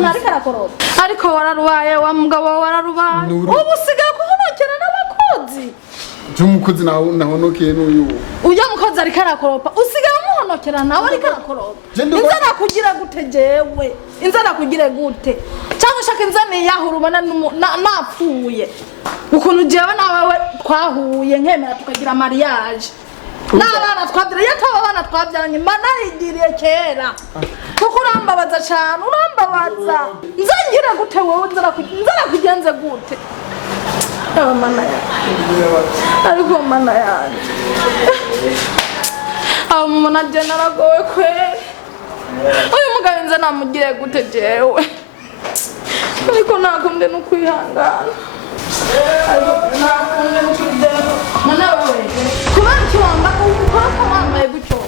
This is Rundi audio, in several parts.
umuntu ariko arakoropa ariko wararubaye wa mugabo wararubaye ubu usigaye kuhonokera n'abakozi umukozi nahonokeye n'uyu uya mukozi ariko arakoropa usigaye umuhonokera nawe ariko arakoropa inzara kugira gute jewe inzara kugira gute cyangwa ushaka inzara yahura ubona napfuye ukuntu jewe nawe twahuye nkemera tukagira mariage n'abana twabyara iyo ataba abana twabyaranye mba narigiriye kera kuko urambabaza cyane urambabaza nzangira gute wowe nzara kugenze gute mana yanjye ariko mana yanjye umuntu agenda naragowe kweri uyu mugabo nze namugire gute jewe ariko nakunde no kwihangana ariko nakunde no kwidema mana wewe kubera iki wambaye gutyo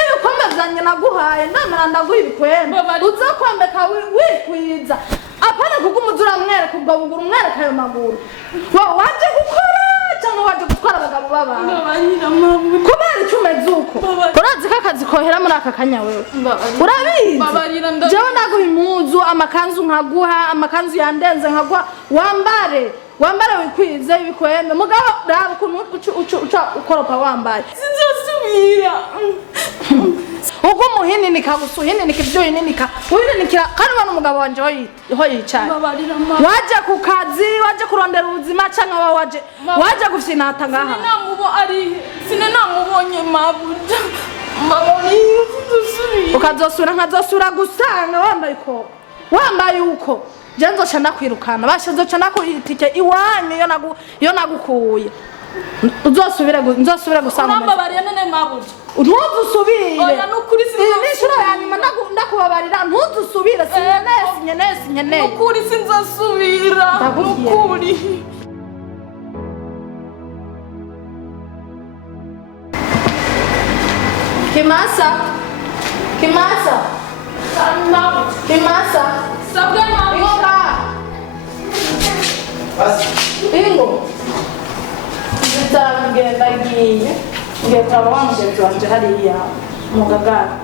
ibikombe byanjye naguhaye ndamara ndaguha ibikwembe uza kwambeka wikwiza apana kuko umuzura mwereka ubwo buguru umwereka ayo maguru waje gukora cyangwa waje gutwara abagabo b'abantu kubera icyo umeze uko urazi ko akazi kohera muri aka kanya wewe urabizi jewe naguha impuzu amakanzu nkaguha amakanzu yandenze nkaguha wambare wikwize ibikwembe mugabo raba ukuntu uca ukoropa wambaye sinzosubira uko muhini nikagusuhini nikibyo ninika uyinikira kandi bana umugabo wanje ho yicaye waje ku kazi waje kurondera ubuzima cyangwa waje gufyinata ngaha sine namubonye mabuja maboni ukazosura nkazosura gusanga wambaye uko je nzoca nakwirukana bashazoca nakuritike iwanyu yo nagukuye nzosubire gusanga nambabariye nene mabuja ntuzusubire oya nukuri sinishuro yanyuma ndakubabarira ntuzusubire sinyenesi nukuri sinzosubira nukuri Kimasa sabwe mabuja ingo ngenda ngiye ngetaba wa mugenzi wanje hariya mu gagara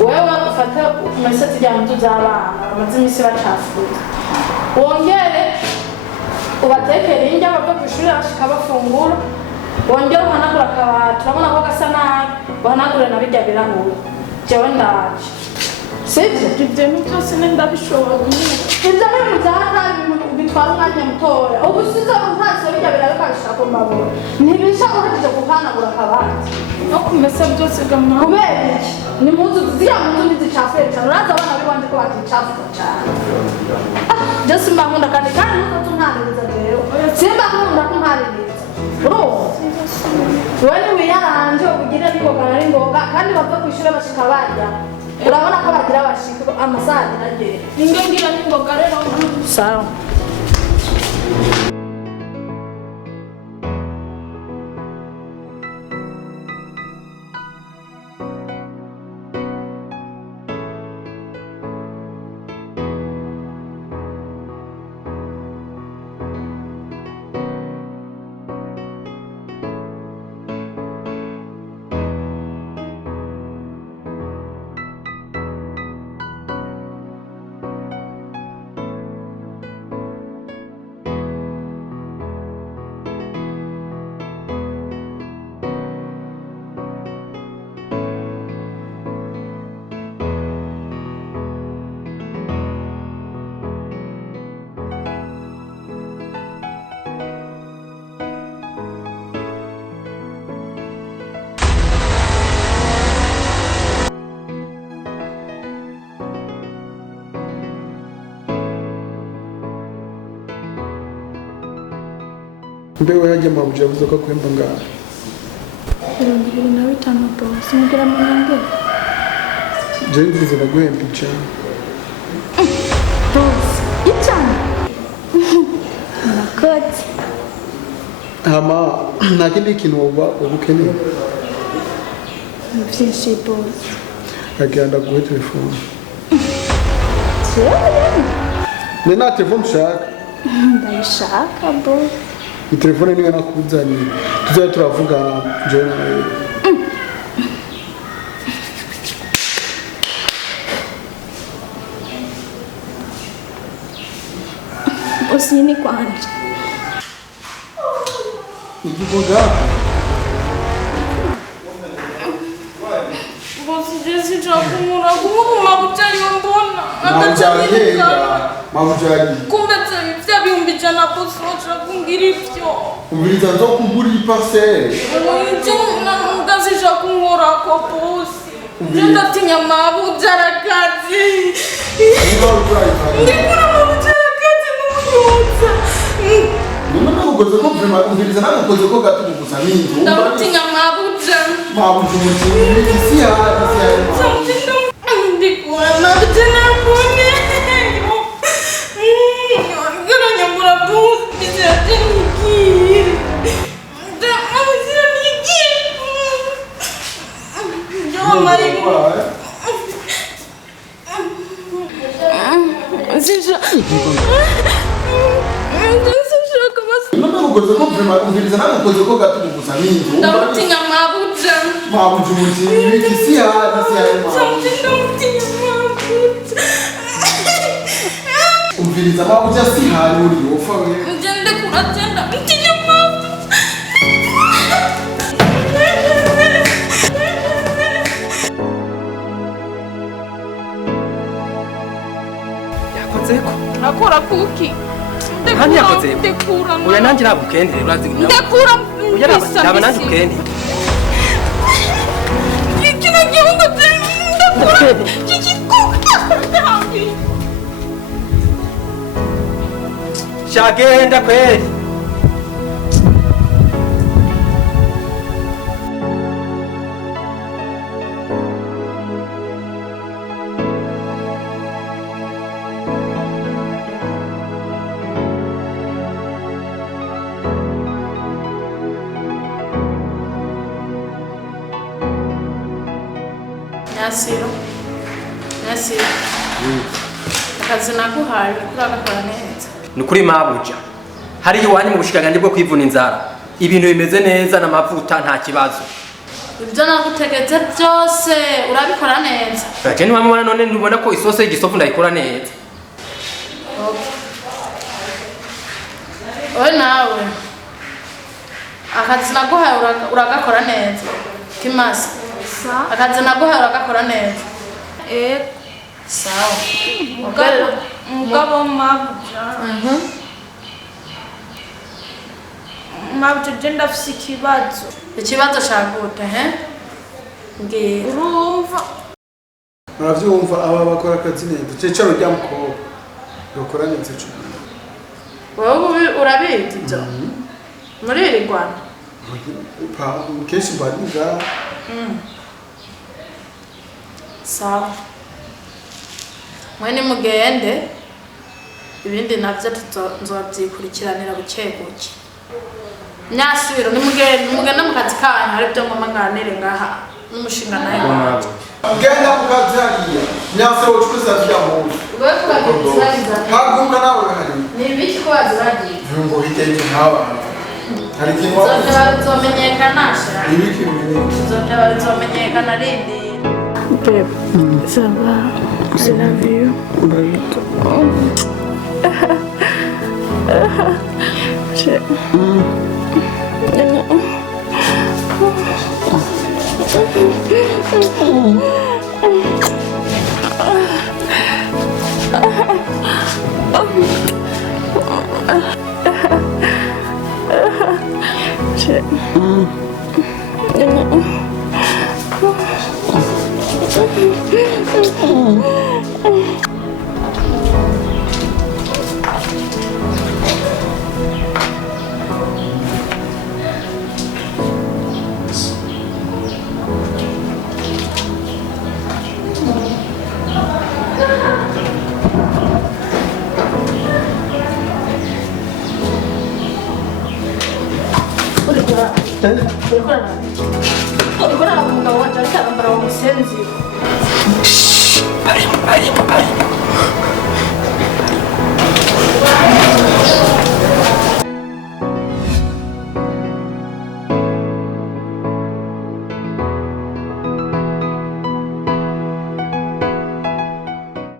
wewe ufata umusatsi rya mtu by'abana bamaze imisi bacafuza wongere ubatekere indya bava ku ishuri bashika bafungura wongere uhanagura akabati urabona ko gasa nabi uhanagure na birya birahura jewe ndaje sibyo ibyo byose ndabishobora ibyo bintu byahari bitwara umwanya mutoya ubu sizo ntacyo bijya birabikashaka ku maburo ntibishaka uhagije guhanagura akabati no kumesa byose gamwa kubera iki ni muzu ziriya muzu ntizicafuye cyane uraza abana b'iwanje ko bazicafuza cyane je simba nkunda kandi muzo ntaririza rero simba nkunda ko ntaririza wowe niwiyaranje ubugire n'ingoga nari ngoga kandi bava ku ishuri bashika barya urabona ko bagira bashika amasaha agera ningengira n'ingoga rero sawa mbeho yaje mabuja yavuze ko kwemba ngaha 25 boss mugira mwange je ngize naguhemba cyane boss icyana nakoti hama nta kindi kintu uba ukeneye byinshi boss agenda guhe telefone ni na telefone ushaka ndayishaka boss telefone niwe nakuzaniye tuzajya turavuga jewe nawe ofisini kwanje. ikivuga Bosi Jesse chakumura kuma buchayo mbona mabujari kumbe vya bihumbi jana bosi chakungira ivyo umviriza nzo kugura parcelle Uje na mugazi chakumura ko bosi Jenda tinya mabujara kazi Ndikura mabujara kazi mumunyotsa Nima nakukoze ko prema umviriza nakukoze ko gatuko kusaminzo Ndatinya mabujara mabujara isi ya Ndikura mabujara mbone Ngana nyambura bosi Jenda nakukoze ko prema umviriza nakukoze ko gatuko kusaminzo Ndatinya mabujara mabujara isi ya umviriza mabujara si hari uri ofa we Jenda kuragenda Ndatinya mabujara yakozeko Nakora kuki Hani yakozeko Ndekura Oya nanje nabukendere urazi Ndekura Oya naba nanje ukendere Kino gihungu ndekura Kikikuka Ndambi Shagenda kweli Nasiro akazi naguhaye kuragakora neza Nukuri mabuja hari iwanyu mu bushikanganje bwo kwivuna inzara ibintu bimeze neza n'amavuta nta kibazo ibyo nagutegetse byose urabikora neza Baje ni wamubona none ntubona ko isose y'igisofu ndayikora neza Owe nawe akazi naguhaye uragakora neza Kimasa akazi naguhaye uragakora neza Sawa Mugabo mabujara. Mabujara jenda afise ikibazo cagute Mbwira urumva muravyumva aba bakora akazi neza cecero rya mukobwa bakora neza cyane wowe urabizi ibyo muri iri Rwanda kenshi mbariga sawa mwene mugende ibindi navyo nzobyikurikirana buke buke Nyasiro nimugende mu kazi kanyu hari byo ngomanganire ngaha n'umushinga nayo genda mu kazi hariya Nyasiro ucuruza vya muntu wewe kubagiza haguka nawe hari ni ibiki ko baziragiye ngo higenge nk'aba hari kintu zomenyekana sha ibiki bimenye zomenyekana rindi Babe, ça va. I love you. Ora umugabo wanje ariko arambara umusenzi Bari